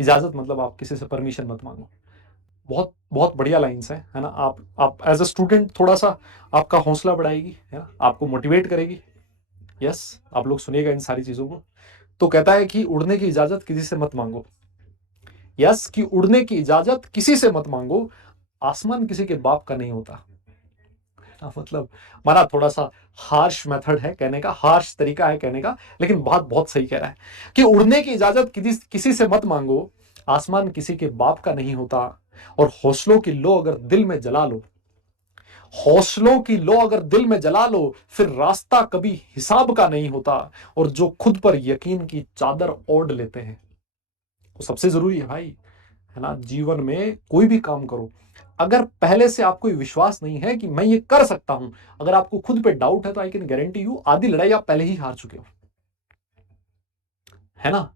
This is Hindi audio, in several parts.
इजाजत मतलब आप किसी से परमिशन मत मांगो। बहुत बहुत बढ़िया लाइन्स है ना। आप एज अ स्टूडेंट थोड़ा सा आपका हौसला बढ़ाएगी, है ना, आपको मोटिवेट करेगी। यस, आप लोग सुनिएगा इन सारी चीजों को। तो कहता है कि उड़ने की इजाजत किसी से मत मांगो। यस, कि उड़ने की इजाजत किसी से मत मांगो, आसमान किसी के बाप का नहीं होता। मतलब माना थोड़ा सा हार्श मेथड है कहने का, हार्श तरीका है कहने का, लेकिन बात बहुत सही कह रहा है कि उड़ने की इजाजत किसी से मत मांगो, आसमान किसी के बाप का नहीं होता। और हौसलों की लो अगर दिल में जला लो, हौसलों की लो अगर दिल में जला लो, फिर रास्ता कभी हिसाब का नहीं होता। और जो खुद पर यकीन की चादर ओढ़ लेते हैं, वो सबसे जरूरी है भाई, है ना। जीवन में कोई भी काम करो, अगर पहले से आपको विश्वास नहीं है कि मैं ये कर सकता हूं, अगर आपको खुद पे डाउट है, तो आई कैन गारंटी यू आधी लड़ाई आप पहले ही हार चुके हो, है ना।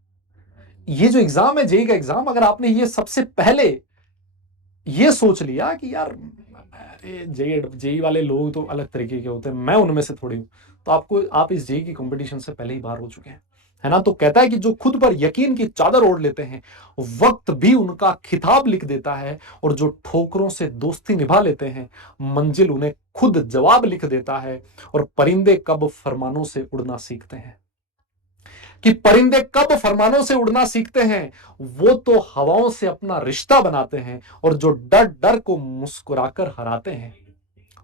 ये जो एग्जाम है, जेई का एग्जाम, अगर आपने ये सबसे पहले ये सोच लिया कि यार अरे जेई वाले लोग तो अलग तरीके के होते हैं, मैं उनमें से थोड़ी हूं, तो आप इस जेई की कंपटीशन से पहले ही बाहर हो चुके हैं, है ना। तो कहता है कि जो खुद पर यकीन की चादर ओढ़ लेते हैं, वक्त भी उनका खिताब लिख देता है। और जो ठोकरों से दोस्ती निभा लेते हैं, मंजिल उन्हें खुद जवाब लिख देता है। और परिंदे कब फरमानों से उड़ना सीखते हैं, कि परिंदे कब फरमानों से उड़ना सीखते हैं, वो तो हवाओं से अपना रिश्ता बनाते हैं। और जो डर डर को मुस्कुराकर हराते हैं,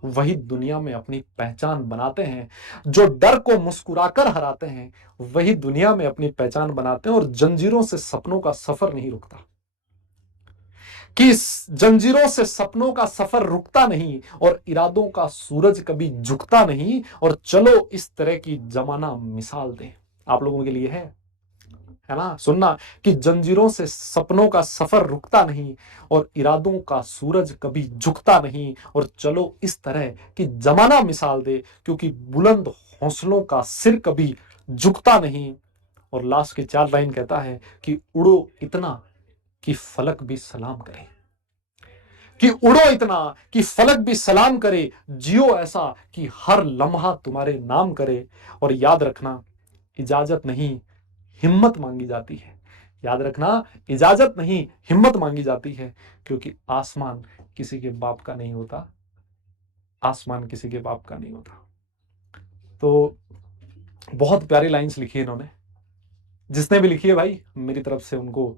वही दुनिया में अपनी पहचान बनाते हैं। जो डर को मुस्कुराकर हराते हैं, वही दुनिया में अपनी पहचान बनाते हैं। और जंजीरों से सपनों का सफर नहीं रुकता, कि जंजीरों से सपनों का सफर रुकता नहीं, और इरादों का सूरज कभी झुकता नहीं। और चलो इस तरह की जमाना मिसाल दे, आप लोगों के लिए है ना, सुनना, कि जंजीरों से सपनों का सफर रुकता नहीं, और इरादों का सूरज कभी झुकता नहीं। और चलो इस तरह कि जमाना मिसाल दे, क्योंकि बुलंद हौसलों का सिर कभी झुकता नहीं। और लास्ट की 4 लाइन कहता है कि उड़ो इतना कि फलक भी सलाम करे, कि उड़ो इतना कि फलक भी सलाम करे, जियो ऐसा कि हर लम्हा तुम्हारे नाम करे। और याद रखना, इजाजत नहीं हिम्मत मांगी जाती है। याद रखना, इजाजत नहीं हिम्मत मांगी जाती है, क्योंकि आसमान किसी के बाप का नहीं होता, आसमान किसी के बाप का नहीं होता। तो बहुत प्यारी लाइंस लिखी है इन्होंने, जिसने भी लिखी है भाई, मेरी तरफ से उनको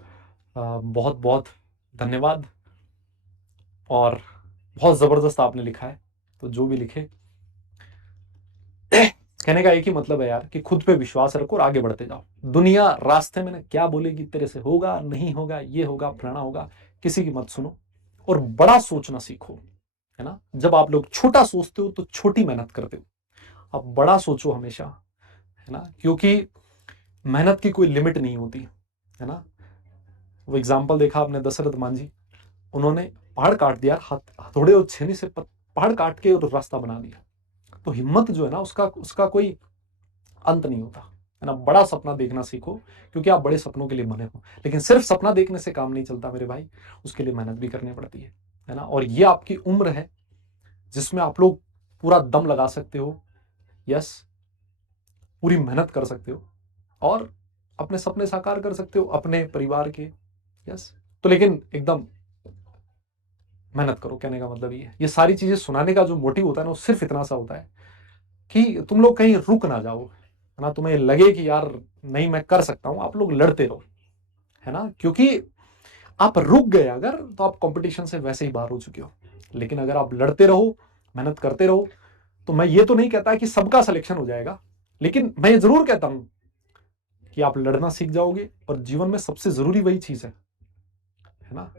बहुत बहुत धन्यवाद। और बहुत जबरदस्त आपने लिखा है, तो जो भी लिखे, कहने का एक ही मतलब है यार, कि खुद पे विश्वास रखो और आगे बढ़ते जाओ। दुनिया रास्ते में क्या बोलेगी, तेरे से होगा नहीं होगा, ये होगा फलाना होगा, किसी की मत सुनो। और बड़ा सोचना सीखो, है ना। जब आप लोग छोटा सोचते हो तो छोटी मेहनत करते हो, आप बड़ा सोचो हमेशा, है ना, क्योंकि मेहनत की कोई लिमिट नहीं होती, है ना। वो एग्जाम्पल देखा आपने, दशरथ मांझी, उन्होंने पहाड़ काट दिया, हथौड़े और छेनी से पहाड़ काट के और रास्ता बना दिया। तो हिम्मत जो है ना, उसका उसका कोई अंत नहीं होता, है ना। बड़ा सपना देखना सीखो, क्योंकि आप बड़े सपनों के लिए बने हो। लेकिन सिर्फ सपना देखने से काम नहीं चलता मेरे भाई, उसके लिए मेहनत भी करनी पड़ती है ना। और ये आपकी उम्र है जिसमें आप लोग पूरा दम लगा सकते हो, यस, पूरी मेहनत कर सकते हो, और अपने सपने साकार कर सकते हो अपने परिवार के, यस। तो लेकिन एकदम मेहनत करो, कहने का मतलब ये सारी चीजें सुनाने का जो मोटिव होता है ना, वो सिर्फ इतना सा होता है कि तुम लोग कहीं रुक ना जाओ, है ना। तुम्हें लगे कि यार नहीं मैं कर सकता हूं, आप लोग लड़ते रहो, है ना। क्योंकि आप रुक गए अगर, तो आप कंपटीशन से वैसे ही बाहर हो चुके हो। लेकिन अगर आप लड़ते रहो, मेहनत करते रहो, तो मैं ये तो नहीं कहता कि सबका सिलेक्शन हो जाएगा, लेकिन मैं ये जरूर कहता हूं कि आप लड़ना सीख जाओगे। और जीवन में सबसे जरूरी वही चीज है ना।